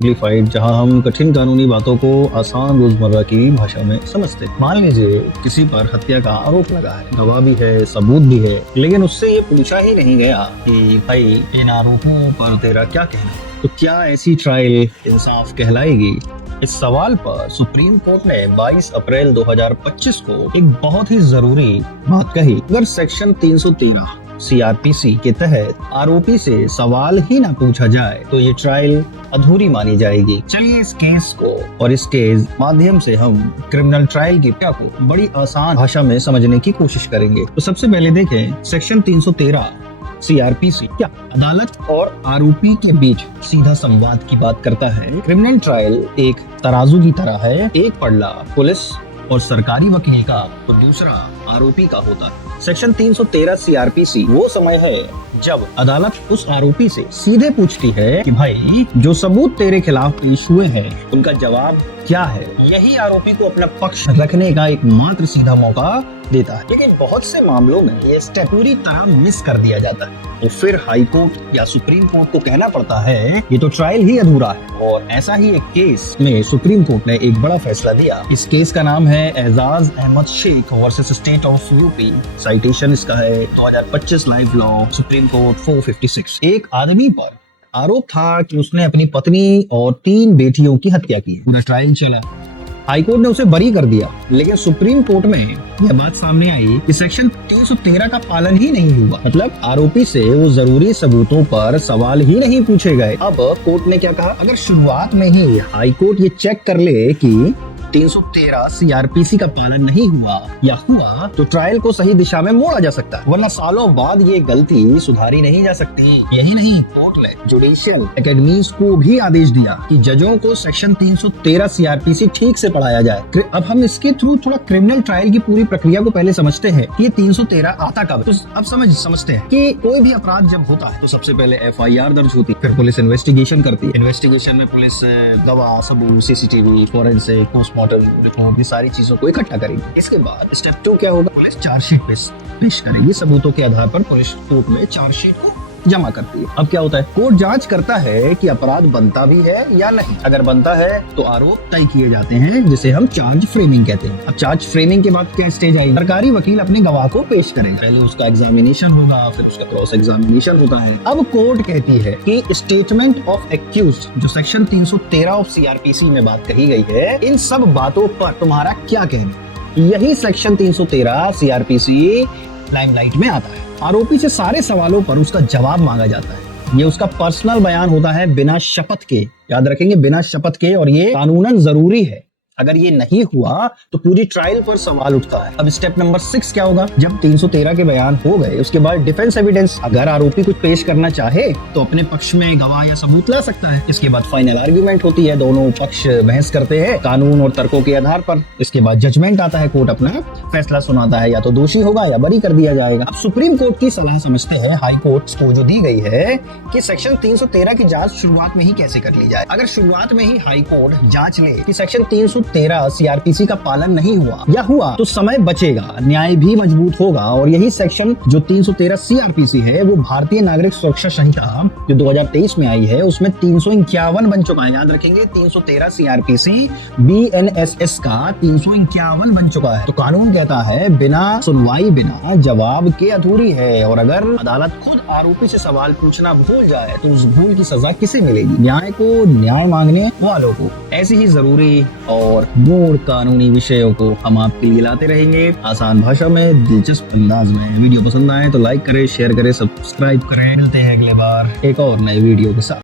Simplified, जहां हम कठिन कानूनी बातों को आसान रोजमर्रा की भाषा में समझते हैं। मान लीजिए किसी पर हत्या का आरोप लगा है, गवाह भी है, सबूत भी है, लेकिन उससे ये पूछा ही नहीं गया कि भाई इन आरोपों पर तेरा क्या कहना है। तो क्या ऐसी ट्रायल इंसाफ कहलाएगी? इस सवाल पर सुप्रीम कोर्ट ने 22 अप्रैल 2025 को एक बहुत ही जरूरी बात कही। अगर सेक्शन 313 सीआरपीसी के तहत आरोपी से सवाल ही ना पूछा जाए तो ये ट्रायल अधूरी मानी जाएगी। चलिए इस केस को और इसके माध्यम से हम क्रिमिनल ट्रायल की प्रक्रिया को बड़ी आसान भाषा में समझने की कोशिश करेंगे। तो सबसे पहले देखें सेक्शन 313 सीआरपीसी क्या अदालत और आरोपी के बीच सीधा संवाद की बात करता है। क्रिमिनल ट्रायल एक तराजू की तरह है, एक पड़ला पुलिस और सरकारी वकील का तो दूसरा आरोपी का होता है। सेक्शन 313 सीआरपीसी वो समय है जब अदालत उस आरोपी से सीधे पूछती है कि भाई जो सबूत तेरे खिलाफ पेश हुए हैं उनका जवाब क्या है। यही आरोपी को अपना पक्ष रखने का एक मात्र सीधा मौका देता है। लेकिन बहुत से मामलों में ये स्टेप पूरी तरह मिस कर दिया जाता है और फिर हाई कोर्ट या सुप्रीम कोर्ट को कहना पड़ता है ये तो ट्रायल ही अधूरा है। और ऐसा ही एक केस में सुप्रीम कोर्ट ने एक बड़ा फैसला दिया। इस केस का नाम है Ejaz Ahmed Sheikh versus state of UP. Citation इसका है 2025 लाइव लॉ सुप्रीम कोर्ट 456। एक आदमी पर आरोप था कि उसने अपनी पत्नी और 3 बेटियों की हत्या की। पूरा ट्रायल चला, हाईकोर्ट ने उसे बरी कर दिया, लेकिन सुप्रीम कोर्ट में यह बात सामने आई कि सेक्शन 313 का पालन ही नहीं हुआ। मतलब आरोपी से वो जरूरी सबूतों पर सवाल ही नहीं पूछे गए। अब कोर्ट ने क्या कहा, अगर शुरुआत में ही हाईकोर्ट ये चेक कर ले कि 313 सीआरपीसी का पालन नहीं हुआ या हुआ तो ट्रायल को सही दिशा में मोड़ा जा सकता है, वरना सालों बाद ये गलती सुधारी नहीं जा सकती। यही नहीं, कोर्ट ने जुडिशियल एकेडमीज को भी आदेश दिया कि जजों को सेक्शन 313 सीआरपीसी ठीक से पढ़ाया जाए। अब हम इसके थ्रू थोड़ा क्रिमिनल ट्रायल की पूरी प्रक्रिया को पहले समझते हैं कि ये 313 आता कब। तो अब समझते हैं कि कोई भी अपराध जब होता है तो सबसे पहले एफआईआर दर्ज होती है, फिर पुलिस इन्वेस्टिगेशन करती है। इन्वेस्टिगेशन में पुलिस गवाह, सबूत, सीसीटीवी, फोरेंसिक, पोस्टमार्टम रिपोर्ट, सारी चीजों को इकट्ठा करेगी। इसके बाद स्टेप 2 क्या होगा, पुलिस चार्जशीट पेश करेगी। सबूतों के आधार पर पुलिस कोर्ट में चार्जशीट को जमा करती है। अब क्या होता है, कोर्ट जांच करता है कि अपराध बनता भी है या नहीं। अगर बनता है तो आरोप तय किए जाते हैं, जिसे हम चार्ज फ्रेमिंग कहते हैं। अब चार्ज फ्रेमिंग के बाद क्या स्टेज आएगी, सरकारी वकील अपने गवाह को पेश करेगा। पहले उसका एग्जामिनेशन होगा, फिर उसका क्रॉस एग्जामिनेशन होता है। अब कोर्ट कहती है कि स्टेटमेंट ऑफ एक्यूज्ड जो सेक्शन 313 ऑफ सीआरपीसी में बात कही गई है, इन सब बातों पर तुम्हारा क्या कहना। यही सेक्शन 313 सीआरपीसी लाइमलाइट में आता है। आरोपी से सारे सवालों पर उसका जवाब मांगा जाता है। ये उसका पर्सनल बयान होता है बिना शपथ के, याद रखेंगे, बिना शपथ के, और ये कानूनन जरूरी है। अगर ये नहीं हुआ तो पूरी ट्रायल पर सवाल उठता है। अब स्टेप नंबर 6 क्या होगा, जब 313 के बयान हो गए उसके बाद डिफेंस एविडेंस। अगर आरोपी कुछ पेश करना चाहे तो अपने पक्ष में गवाह या सबूत ला सकता है। इसके बाद फाइनल आर्ग्यूमेंट होती है, दोनों पक्ष बहस करते हैं कानून और तर्कों के आधार पर। इसके बाद जजमेंट आता है, कोर्ट अपना फैसला सुनाता है, या तो दोषी होगा या बरी कर दिया जाएगा। अब सुप्रीम कोर्ट की सलाह समझते हैं हाई कोर्ट को जो दी गई है कि सेक्शन 313 की जांच शुरुआत में ही कैसे कर ली जाए। अगर शुरुआत में ही हाई कोर्ट जांच ले कि सेक्शन 313 सीआरपीसी का पालन नहीं हुआ या हुआ तो समय बचेगा, न्याय भी मजबूत होगा। और यही सेक्शन जो 313 सीआरपीसी है वो भारतीय नागरिक सुरक्षा संहिता जो 2023 में आई है उसमें 351 बन चुका है। याद रखेंगे 313 सीआरपीसी बीएनएसएस का 351 बन चुका है। तो कानून कहता है बिना सुनवाई, बिना जवाब के अधूरी है। और अगर अदालत खुद आरोपी से सवाल पूछना भूल जाए तो उस भूल की सजा किसे मिलेगी, न्याय को, न्याय मांगने वालों को। ऐसी ही जरूरी और मूल कानूनी विषयों को हम आपके लिए लाते रहेंगे आसान भाषा में, दिलचस्प अंदाज में। वीडियो पसंद आए तो लाइक करें, शेयर करें, सब्सक्राइब करें। मिलते हैं अगले बार एक और नए वीडियो के साथ।